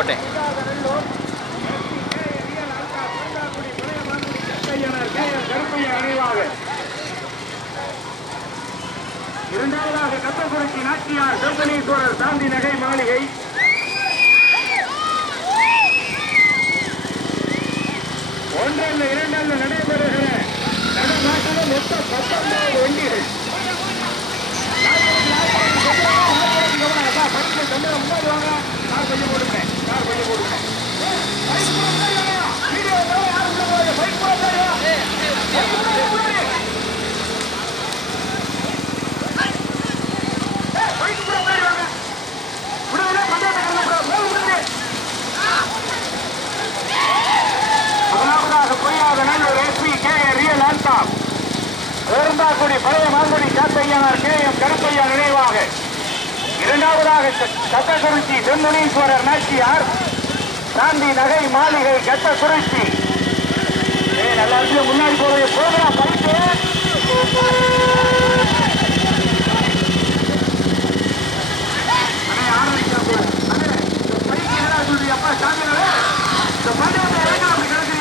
போட்டேன். இரண்டாவதாக கத்தகுறிச்சி நாச்சியார் செம்பனீஸ்வரர் சாந்தி நகை மாளிகை. ஒன்றல்ல இரண்டல்ல நடைபெறுகிற நடமாட்டத்தில் மொத்தம் 19 வண்டிகள். வேறுந்தாக்குடி பழைய மாங்குடி காத்தையனார் KM கருப்பையா நினைவாக இரண்டாவதாக கத்தகுறிச்சி செம்பனீஸ்வரர் நாச்சியார் சாந்தி நகை மாளிகை கத்தகுறிச்சி. நல்லா இருக்கு, முன்னாடி போகிற போகிறா பைக்கு. அப்பா சாமி இந்த பந்தயத்தை இறங்க அப்படி கிடக்குது.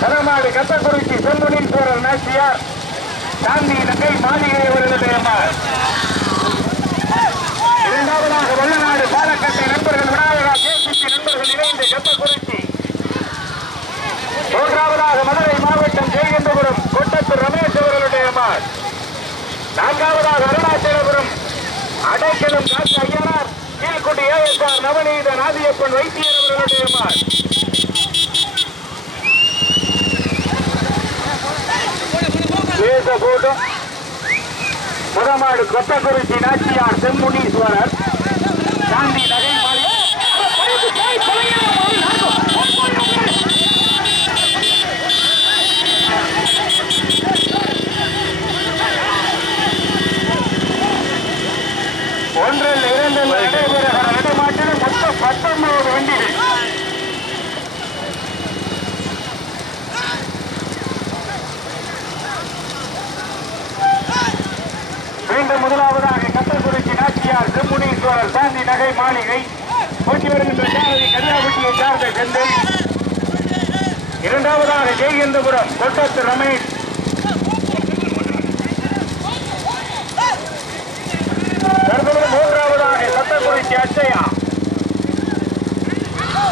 தரமாடு கத்தகுறிச்சி செம்பனீஸ்வரர் நாச்சியார் சாந்தி நகை மாளிகை அவர்களுடைய இரண்டாவதாக வல்லநாடு பாலக்கட்டை நண்பர்கள் விநாயகா கேசிசி நண்பர்கள் இணைந்து கத்தகுறிச்சி. மூன்றாவதாக மதுரை மாவட்டம் ஜெயகந்தபுரம் கொட்டத்தூர் ரமேஷ் அவர்களுடைய நான்காவதாக அருணாச்சலபுரம் அடைக்கலம் காசி ஐயனார் கீழ்குடி ASR நவநீத நாதியப்பன் வைத்தியர் அவர்களுடைய போட்டும் முதமாடு கொத்தகுறிச்சி நாச்சியார் செம்புனீஸ்வரர் சாந்தி நகை மாளிகை. ஒன்றில் இரண்டில் நடைபெறுகிற நடைமாட்டில் மொத்தம் 19 வண்டிகள். மீண்டும் முதலாவதாக கத்தகுறிச்சி நாச்சியார் செம்புனீஸ்வரர் சாந்தி நகை மாளிகை போட்டி வருகின்ற சாரதி கன்னியாகுமரியை சார்ந்த செந்தில். இரண்டாவதாக ஜெயகந்தபுரம் கொட்டத்து ரமேஷ். மூன்றாவதாக கத்தகுறிச்சி அச்சையா.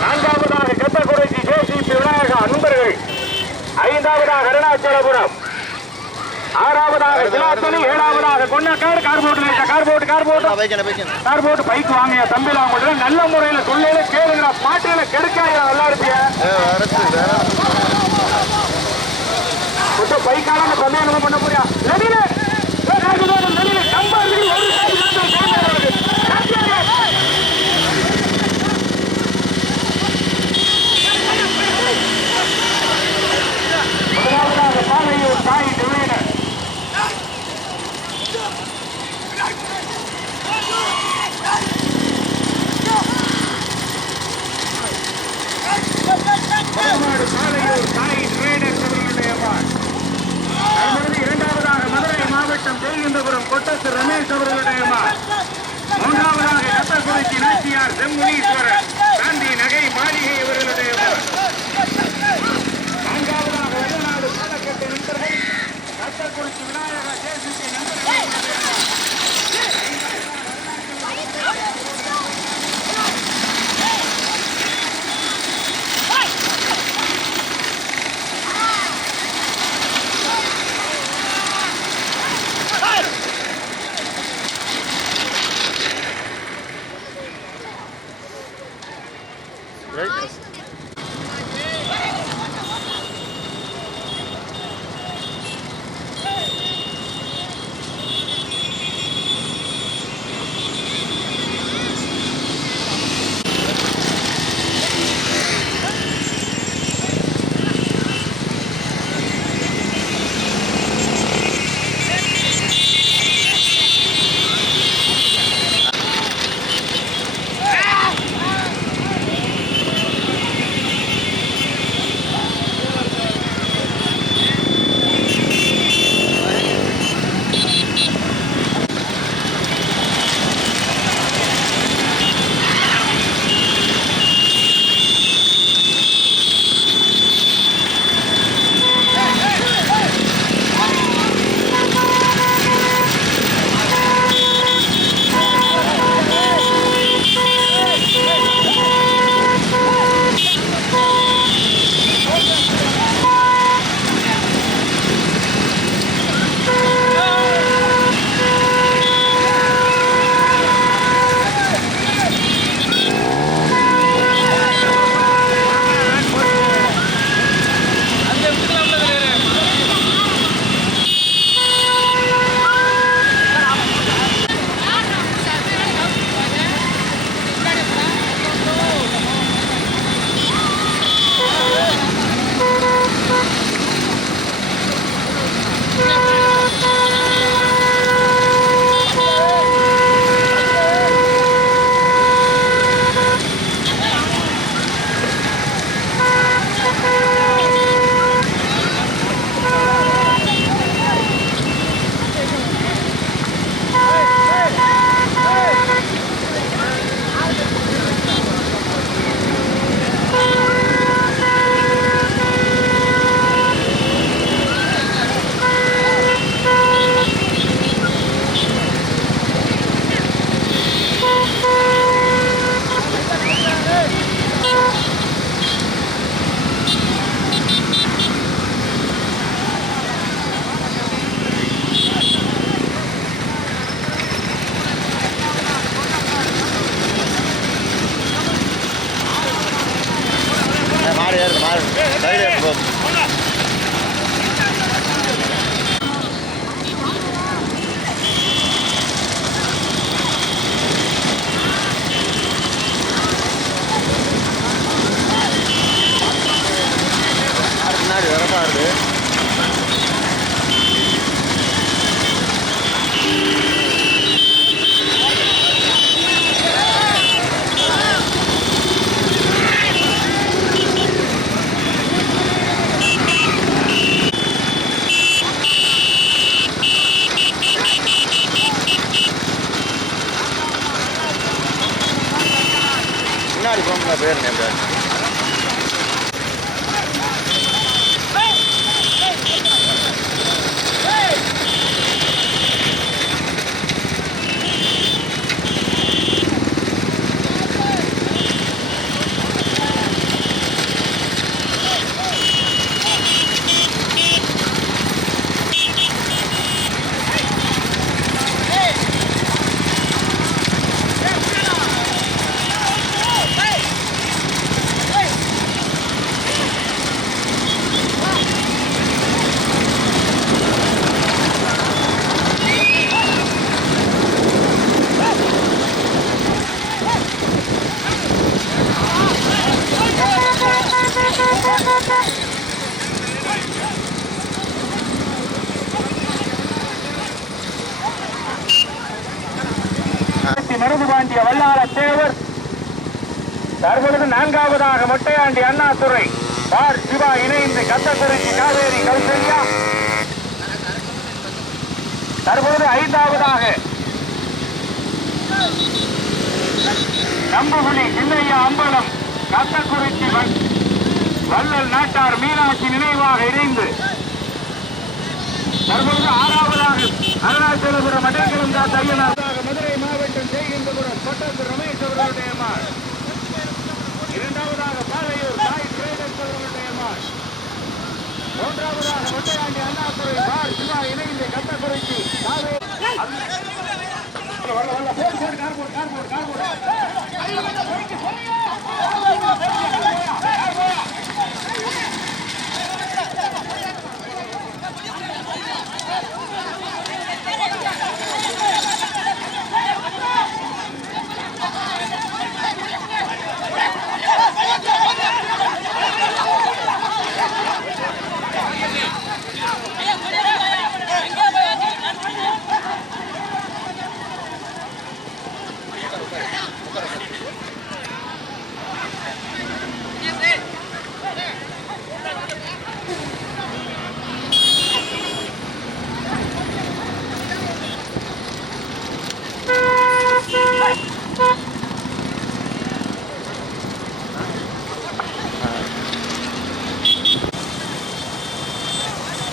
நான்காவதாக கத்தகுறிச்சி JCP விநாயகா நண்பர்கள். ஐந்தாவதாக அருணாச்சலபுரம். ஆறாவதாக சிலாத்தலி. ஏழாவதாக கொன்னக்கார். கார்போர்ட் பைக் வாங்கிய தம்பில அவங்க நல்ல முறையில சொல்ல கேளுங்க. பாட்டுகளை கெடுக்காயா நல்லா இருப்பிய பைக்கான சந்தேகம் பண்ண போறியா முதலாவதாக பாலையூர் தாய் டிவைடர். பாலையூர் தாய் டிவைடர் இரண்டாவதாக மதுரை மாவட்டம் ஜெயகந்தபுரம் கொட்டத்து ரமேஷ் அவர்களுடைய மூன்றாவதாக கத்தகுறிச்சி நாச்சியார் செம்புனீஸ்வரர் சாந்தி நகை மாளிகை அவர்களுடைய நான்காவதாக வல்லநாடு பாலக்கட்டை நண்பர்கள் கத்தகுறிச்சி விநாயகா JCP நண்பர்கள். மாதிரி போங்க பேர் நேம் மருதுபாண்டிய வல்லாள தேவர். தற்பொழுது நான்காவதாக மொட்டையாண்டி அண்ணாதுரை பார் சிவா இணைந்து கத்தக்குறிச்சி காவேரி கௌசல்யா. தற்பொழுது ஐந்தாவதாக நம்புகுழி சின்னையா அம்பலம் கத்தக்குறிச்சி வள்ளல் நாட்டார் மீனாட்சி நினைவாக இணைந்து. தற்பொழுது ஆறாவதாக அருணாச்சலபுரம் மட்டக்கிழம் தையனார் மதுரை மாவட்டம் செய்கின்றபுரம் கொட்டத்து ரமேஷ் அவர்களுடைய மாள். இரண்டாவதாக பாலையூர் தாய் பிரேதஸ் அவர்களுடைய மாள். மூன்றாவதாக மொட்டையாண்டி அண்ணாதுரை பார் சிவா இணைந்து கத்தக்குறிச்சி காவேரி.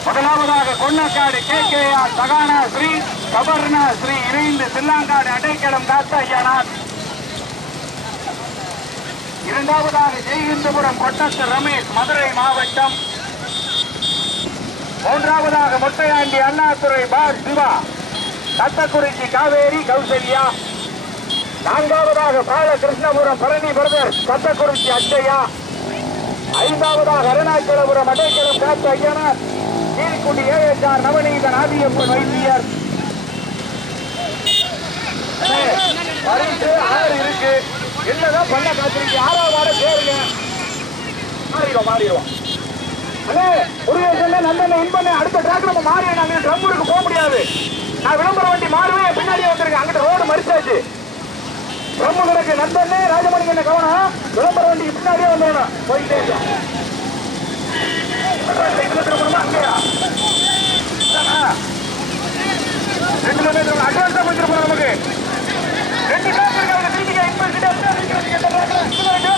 முதலாவதாக கொன்னக்காடு KKR சகானா ஸ்ரீ கபர்ணா ஸ்ரீ இணைந்து சில்லாங்காடு அடைக்கலம் காத்த ஐயனார். இரண்டாவதாக ஜெய்ஹிந்தபுரம் கொட்டத்து ரமேஷ் மதுரை மாவட்டம். மூன்றாவதாக மொட்டையாண்டி அண்ணாதுரை பார் சிவா கத்தக்குறிச்சி காவேரி கௌசல்யா. நான்காவதாக பாலகிருஷ்ணபுரம் பழனி பிரதர்ஸ் கத்தக்குறிச்சி அச்சையா. ஐந்தாவதாக அருணாச்சலபுரம் அடைக்கலம் காத்த ஐயனார் கீழ்குடி AHR நவநீதன் ஆதியப்பன் வைத்தியர். பரிசு 6 இருக்கு. என்னதான் பண்ண காத்திருக்கு. 6ஆவது சேருங்க. மாறிடுவோம். அண்ணே முருகேசன் நல்லெண்ணெய் இன்பண்ணே அடுத்த டிராக் நம்ம மாறி நாங்க ட்ரம்மூருக்கு போக முடியாது. நான் விளம்பர வண்டி மாறுவேன் பின்னாடியே வந்திருக்கேன். அங்கிட்ட ரோடு மறிச்சாச்சு. ட்ரம்மு கிடக்கு நந்தண்ணே ராஜமணிக்கு என்ன கவனம். விளம்பர வண்டிக்கு பின்னாடியே வந்துடணும். போயிட்டே இருக்கோம். அங்கேயா 2 கிலோமீட்டர் அட்வான்ஸா போயிருப்போம். நமக்கு 2 கிலோமீட்டர் திருச்சிக்கு இன்ஸ்பெக்டர்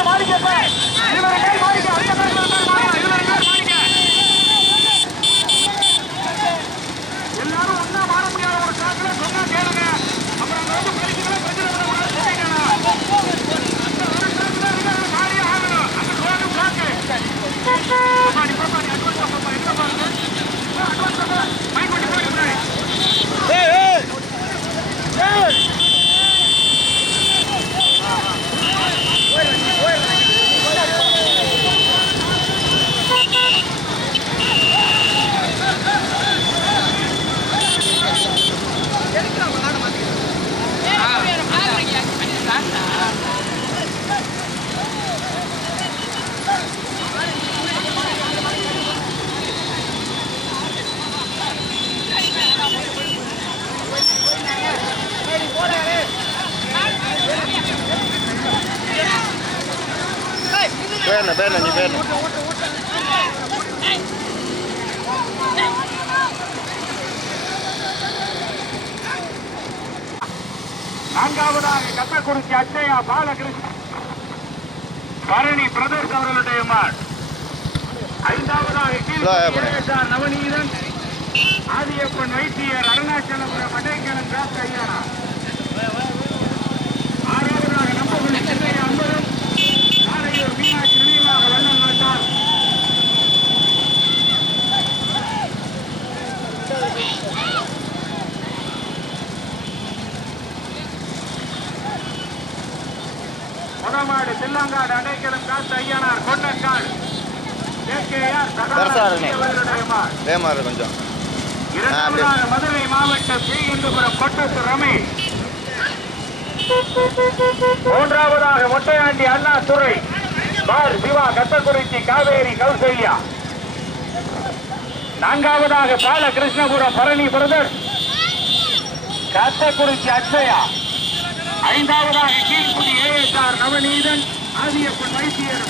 மாறிக்க எல்லாரும் ஒன்னா மாற முடியாத ஒரு ட்ராக்ல சொன்னா கேளுங்க. அப்புறம் வந்து பிரச்சனை மாறியே ஆகணும். அந்த ரோடு பிளாக்கு பேர்ல நீ பேர்ல நான்காவதாக கத்தக்குறிச்சி அச்சையா பாலகிருஷ்ணன் பரணி பிரதர்ஸ் அவர்களுடைய மாட். ஐந்தாவதாக நவநீதன் ஆதியப்பன் வைத்தியர் அருணாச்சலபுரம் மட்டைக்கலம் காத்த ஐயனா. ஆறாவதாக நம்பகுடி சென்னை அம்பலம் காரையூர் மீனாட்சி நினைவாக வண்ணம் நாட்டார். முதமாடு தில்லாங்காடு அடைக்கலம் காத்த ஐயனார் கொண்டக்காடு கொஞ்சம். இரண்டாவதாக மதுரை மாவட்டம் ஸ்ரீகண்டபுரம் கொட்டத்து ரமேஷ். மூன்றாவதாக மொட்டையாண்டி அண்ணா துறை பார் சிவா கத்தக்குறிச்சி காவேரி கௌசல்யா. நான்காவதாக பாலகிருஷ்ணபுரம் பரணி பிரதர்ஸ் கத்தக்குறிச்சி அக்ஷயா. ஐந்தாவதாக கீழ்குடி ஏஎஸ்ஆர் நவநீதன் ஆதியப்பன் வைத்தியர்.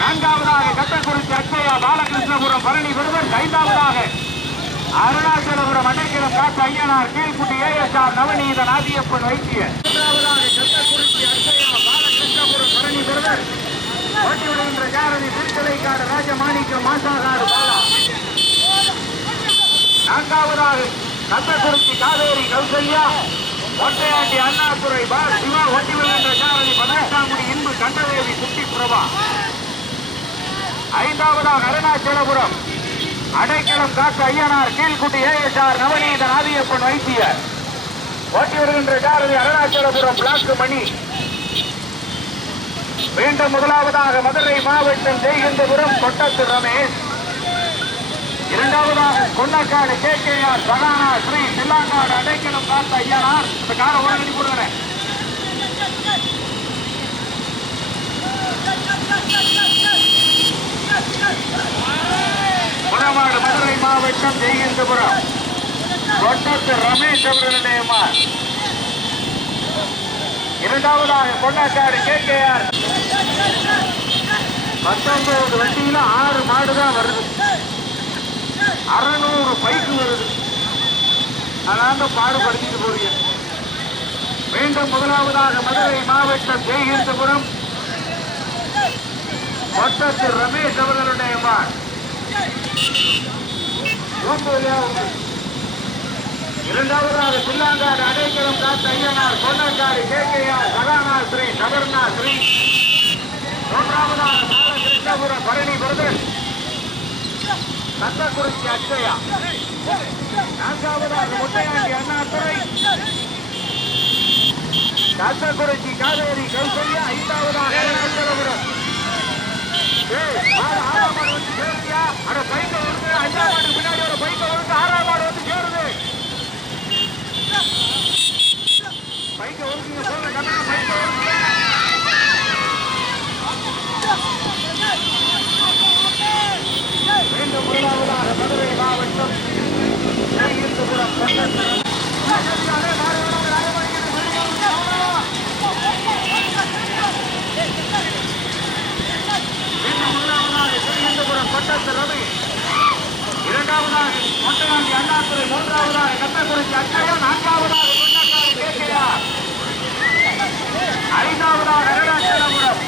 நான்காவதாக கத்தக்குறிச்சி அக்ஷயா பாலகிருஷ்ணபுரம் பரணி பிரதர்ஸ். ஐந்தாவதாக அருணாச்சலபுரம் அடைக்கலம் காத்த ஐயனார் கீழ்குட்டி ஏஎஸ்ஆர் நவநீதன் ஆதியப்பன் வைத்தியர். மூன்றாவதாக கத்தக்குறிச்சி அக்ஷயா பாலகிருஷ்ணபுரம் பரணி பிரதர்ஸ். ஓட்டி வருகின்ற ஜாரதி திருத்தலைக்காடு ராஜமாணிக்கம் மாசாகாடு பாலா. நான்காவதாக கத்தக்குறிச்சி காவேரி கௌசல்யா ஒற்றையாண்டி அண்ணாதுரை பார் சிவா. ஓட்டி வருகின்ற ஜாரதி பதாசாங்குடி இன்பு கண்டதேவி குட்டி பிரபா. ஐந்தாவதாக அருணாச்சலபுரம் அடைக்கலம் காக்க ஐயனார் கீழ்குட்டி ஏஎஸ்ஆர் நவநீதன் ஆதியப்பன் வைத்தியர். ஓட்டி வருகின்ற ஜாரதி அருணாச்சலபுரம் பிளாக்கு மணி. மீண்டும் முதலாவதாக மதுரை மாவட்டம் ஜெய்கந்தபுரம் கொட்டத்து ரமேஷ். இரண்டாவதாக கொன்னக்காடு கேகேஆர் சகானா ஸ்ரீ தில்லாங்காடு அடைக்கலம் காத்த ஐயனார். இந்த கார உடனடி போடுறேன். புறமாடு மதுரை மாவட்டம் ஜெய்கந்தபுரம் கொட்டத்து ரமேஷ் அவர்களுடைய மார். இரண்டாவதாக கொன்னக்காடு கேகேஆர். 19 வண்டியில 6 மாடுதான் வருது. 600 பைக்கு வருது. அதாங்க பாடுபடுத்திட்டு போறீங்க. மீண்டும் முதலாவதாக மதுரை மாவட்டம் ஜெய்கந்தபுரம் கொட்டத்து ரமேஷ் அவர்களுடைய மார். இரண்டாவதாக தில்லாங்காடு அடைக்கலம் காத்த ஐயனார் கொன்னக்காடு கேகேஆர் சகானா ஸ்ரீ சகர்ணா ஸ்ரீ. மூன்றாவதாக பாலகிருஷ்ணபுரம் பரணி பிரதர்ஸ் கத்தக்குறிச்சி அக்ஷயா. நான்காவதாக மொட்டையாண்டி அண்ணாதுரை கத்தக்குறிச்சி காவேரி கௌசல்யா. ஐந்தாவதாக அருணாச்சலபுரம். ஆறாம் மாடு வந்து சேருதியா? அட பைக்க வருது. 5ஆம் மாடு பின்னாடி ஒரு பைக்க வருது. 6ஆம் மாடு வந்து சேருது. பைக்க வருதுங்க. சொல்ல கண்ணா பைக்க வருது. மீண்டும் முதலாவதாக மதுரை மாவட்டம் ஜெய்கந்தபுரம் கொட்டத்து ரவி. இரண்டாவதாக மொட்டையாண்டி அண்ணாதுரை. மூன்றாவதாக கத்தக்குறிச்சி அக்ஷயா. நான்காவதாக கொன்னக்காடு கேகேஆர். ஐந்தாவதாக அருணாச்சலபுரம்.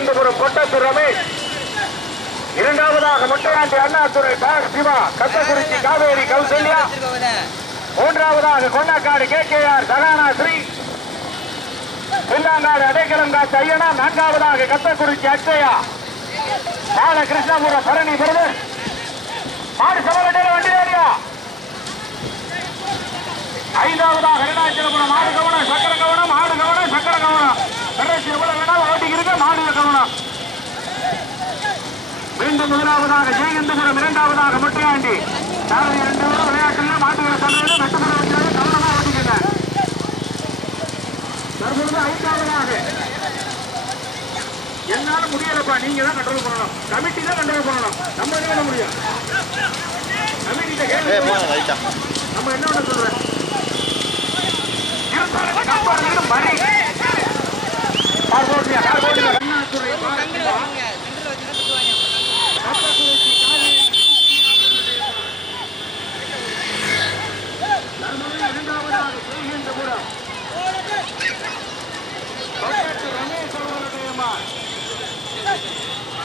ஜெயந்தபுரம் கொட்டத்தூர் ரமேஷ். இரண்டாவதாக முட்டையாண்டி அண்ணாதுரை சிவா கத்தக்குறிச்சி காவேரி கௌசல்யா. மூன்றாவதாக கொன்னக்காடு KKR சகானா ஸ்ரீ பில்லாங்காடு அடைக்கலம் காட்சி ஐயனா. நான்காவதாக கத்தக்குறிச்சி அக்ஷயா பாலகிருஷ்ணபுரம் பரணி பிரதர். மாடு சமகட்டையில வண்டி ஏரியா. ஐந்தாவதாக அருணாச்சலபுரம் மாடு கவனம் சக்கர கவனம் மாடு கவனம் சக்கர கவனம். கடைசி எவ்வளவு வேணாலும் ஓட்டிக்கு இருக்க மாடு கவனம். மீண்டும் முதலாவதாக ஜெயந்தபுரம், இரண்டாவதாக முட்டையாண்டி. இரண்டு பேரும் விளையாட்டில் மாட்டுகளை தள்ளுவது வெட்டுமுறை வண்டியாக கவனமாக ஓட்டிக்கிட்டேன். தற்பொழுது ஐந்தாவதாக என்னால முடியலப்பா, நீங்க தான் கண்ட்ரோல் பண்ணணும், கமிட்டி தான் கண்ட்ரோல் பண்ணணும், நம்ம என்ன பண்ண முடியும்? கமிட்டிட்ட கேள்வி நம்ம என்ன பண்ண சொல்றேன்?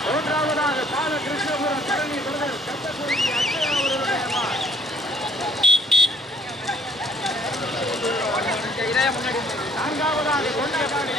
மூன்றாவதாக பாலகிருஷ்ணபுரம் பழனி பிரதர் கத்தக்குறிச்சி அக்ஷயா அவர்களுடைய நான்காவதாக கொண்டகாடு